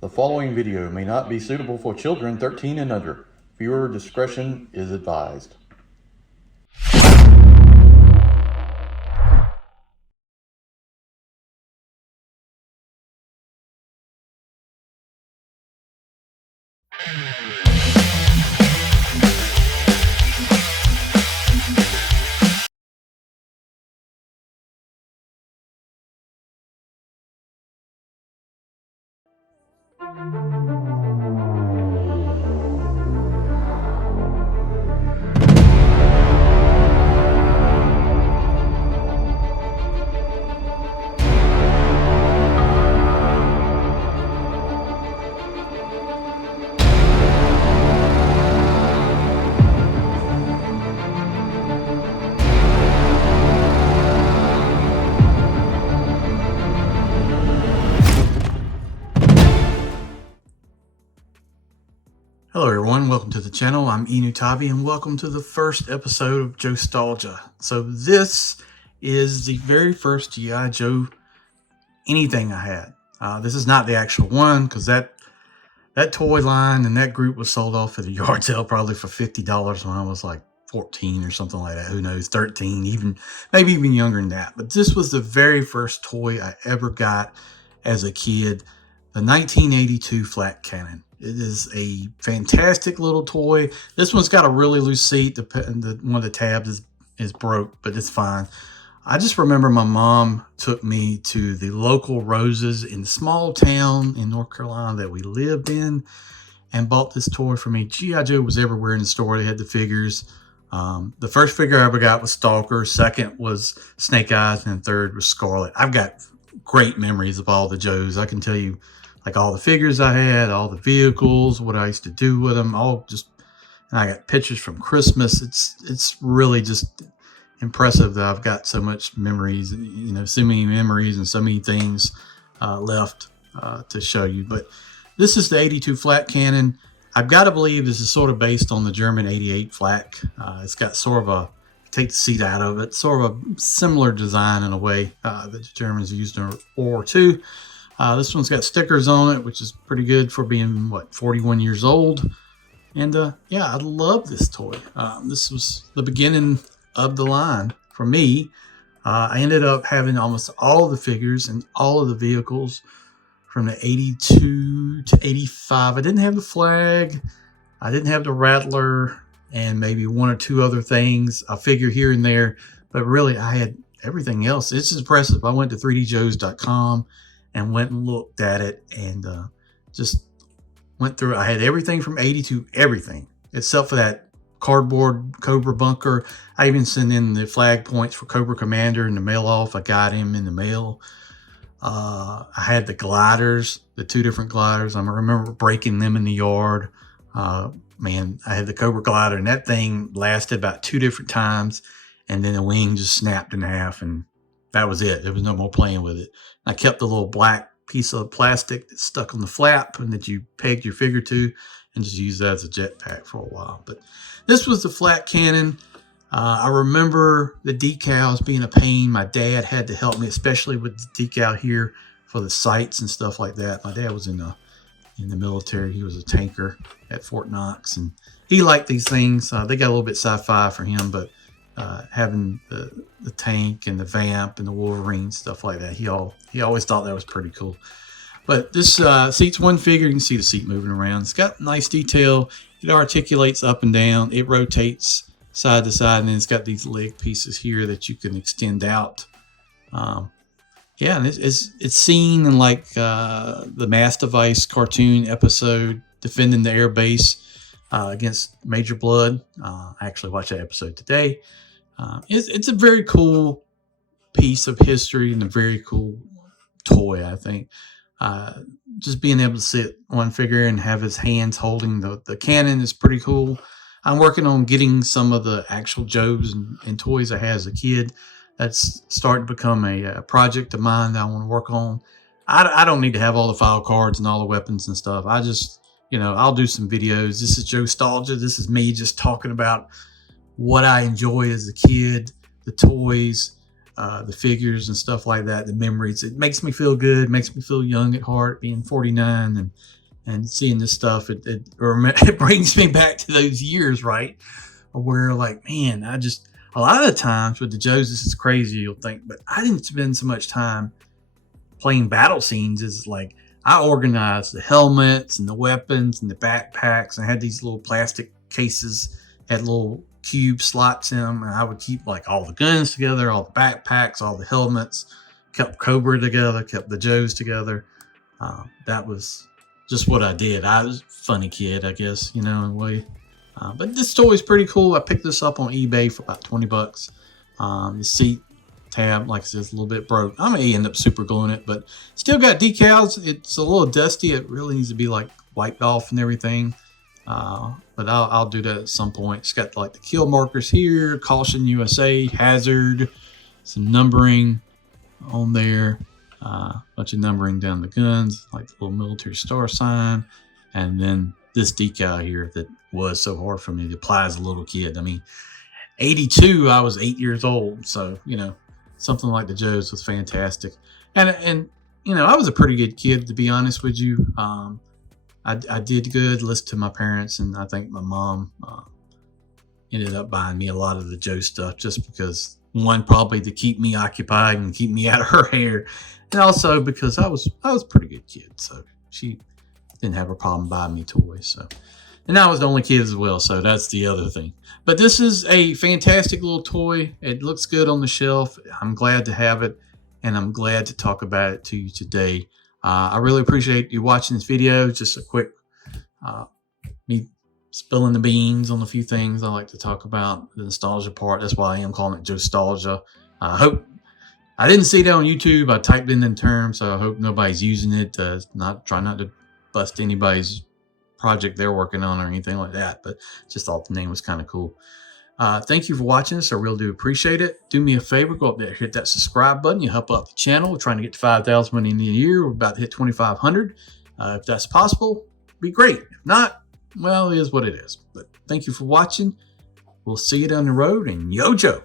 The following video may not be suitable for children 13 and under. Viewer discretion is advised. Hello everyone, welcome to the channel. I'm Enewtabie and welcome to the first episode of Joestalgia. So this is the very first G.I. Joe anything I had. This is not the actual one because that toy line and that group was sold off at a yard sale probably for $50 when I was like 14 or something like that. Who knows, 13, maybe even younger than that. But this was the very first toy I ever got as a kid, the 1982 FLAK cannon. It is a fantastic little toy. This one's got a really loose seat. One of the tabs is broke, but it's fine. I just remember my mom took me to the local Roses in the small town in North Carolina that we lived in and bought this toy for me. G.I. Joe was everywhere in the store. They had the figures. The first figure I ever got was Stalker. Second was Snake Eyes. And third was Scarlet. I've got great memories of all the Joes. I can tell you, like, all the figures I had, all the vehicles, what I used to do with them, and I got pictures from Christmas. It's really just impressive that I've got so much memories, you know, so many memories and so many things left to show you. But this is the 82 FLAK cannon. I've got to believe this is sort of based on the German 88 FLAK. It's got sort of a, take the seat out of it, sort of a similar design in a way that the Germans used in World War II. This one's got stickers on it, which is pretty good for being, what, 41 years old. And yeah, I love this toy. This was the beginning of the line for me. I ended up having almost all the figures and all of the vehicles from the 82 to 85. I didn't have the flag. I didn't have the Rattler and maybe one or two other things, a figure here and there. But really, I had everything else. It's impressive. I went to 3djoes.com and went and looked at it and just went through it. I had everything from 82, everything, except for that cardboard Cobra bunker. I even sent in the flag points for Cobra Commander in the mail off. I got him in the mail. I had the gliders, the two different gliders. I remember breaking them in the yard. Man, I had the Cobra glider, and that thing lasted about 2 different times, and then the wing just snapped in half, and that was it. There was no more playing with it. I kept the little black piece of plastic that stuck on the flap and that you pegged your figure to, and just used that as a jetpack for a while. But this was the FLAK cannon. I remember the decals being a pain. My dad had to help me, especially with the decal here for the sights and stuff like that. My dad was in the military. He was a tanker at Fort Knox, and he liked these things. They got a little bit sci-fi for him, but having the tank and the vamp and the Wolverine, stuff like that, he always thought that was pretty cool. But this seat's one figure. You can see the seat moving around. It's got nice detail. It articulates up and down. It rotates side to side, and then it's got these leg pieces here that you can extend out. Yeah, and it's seen in like the Mass Device cartoon episode, Defending the Air Base against Major Blood. I actually watched that episode today. It's a very cool piece of history and a very cool toy, I think. Just being able to sit one figure and have his hands holding the cannon is pretty cool. I'm working on getting some of the actual Joes and toys I had as a kid. That's starting to become a project of mine that I want to work on. I don't need to have all the file cards and all the weapons and stuff. I just, you know, I'll do some videos. This is Joestalgia. This is me just talking about what I enjoyed as a kid, the toys, the figures and stuff like that, the memories. It makes me feel good, makes me feel young at heart, being 49 and seeing this stuff. It brings me back to those years, right? Where like, man, a lot of the times with the Joes, this is crazy, you'll think, but I didn't spend so much time playing battle scenes. Is like, I organized the helmets and the weapons and the backpacks, and I had these little plastic cases, had little cube slots in them, and I would keep like all the guns together, all the backpacks, all the helmets, kept Cobra together, kept the Joes together. That was just what I did. I was a funny kid, I guess, in a way. But this toy is pretty cool. I picked this up on eBay for about 20 bucks. The seat tab, like I said, is a little bit broke. I may end up super gluing it, but still got decals. It's a little dusty. It really needs to be like wiped off and everything. But I'll do that at some point. It's got like the kill markers here, caution USA, hazard, some numbering on there, bunch of numbering down the guns, like the little military star sign, and then this decal here that was so hard for me to apply as a little kid. I mean, 82, I was 8 years old, so something like the Joes was fantastic. And I was a pretty good kid, to be honest with you. I did good, listened to my parents, and I think my mom ended up buying me a lot of the Joe stuff just because, one, probably to keep me occupied and keep me out of her hair, and also because I was a pretty good kid, so she didn't have a problem buying me toys. So, and I was the only kid as well, so that's the other thing. But this is a fantastic little toy. It looks good on the shelf. I'm glad to have it, and I'm glad to talk about it to you today. I really appreciate you watching this video. Just a quick me spilling the beans on a few things I like to talk about, the nostalgia part. That's why I am calling it Joestalgia. I hope I didn't see that on YouTube. I typed in terms, so I hope nobody's using it. Try not to bust anybody's project they're working on or anything like that, but just thought the name was kind of cool. Thank you for watching this. I really do appreciate it. Do me a favor, go up there, hit that subscribe button. You help out the channel. We're trying to get to 5,000 by the end of the year. We're about to hit 2,500. If that's possible, be great. If not, well, it is what it is. But thank you for watching. We'll see you down the road, and yo, Joe.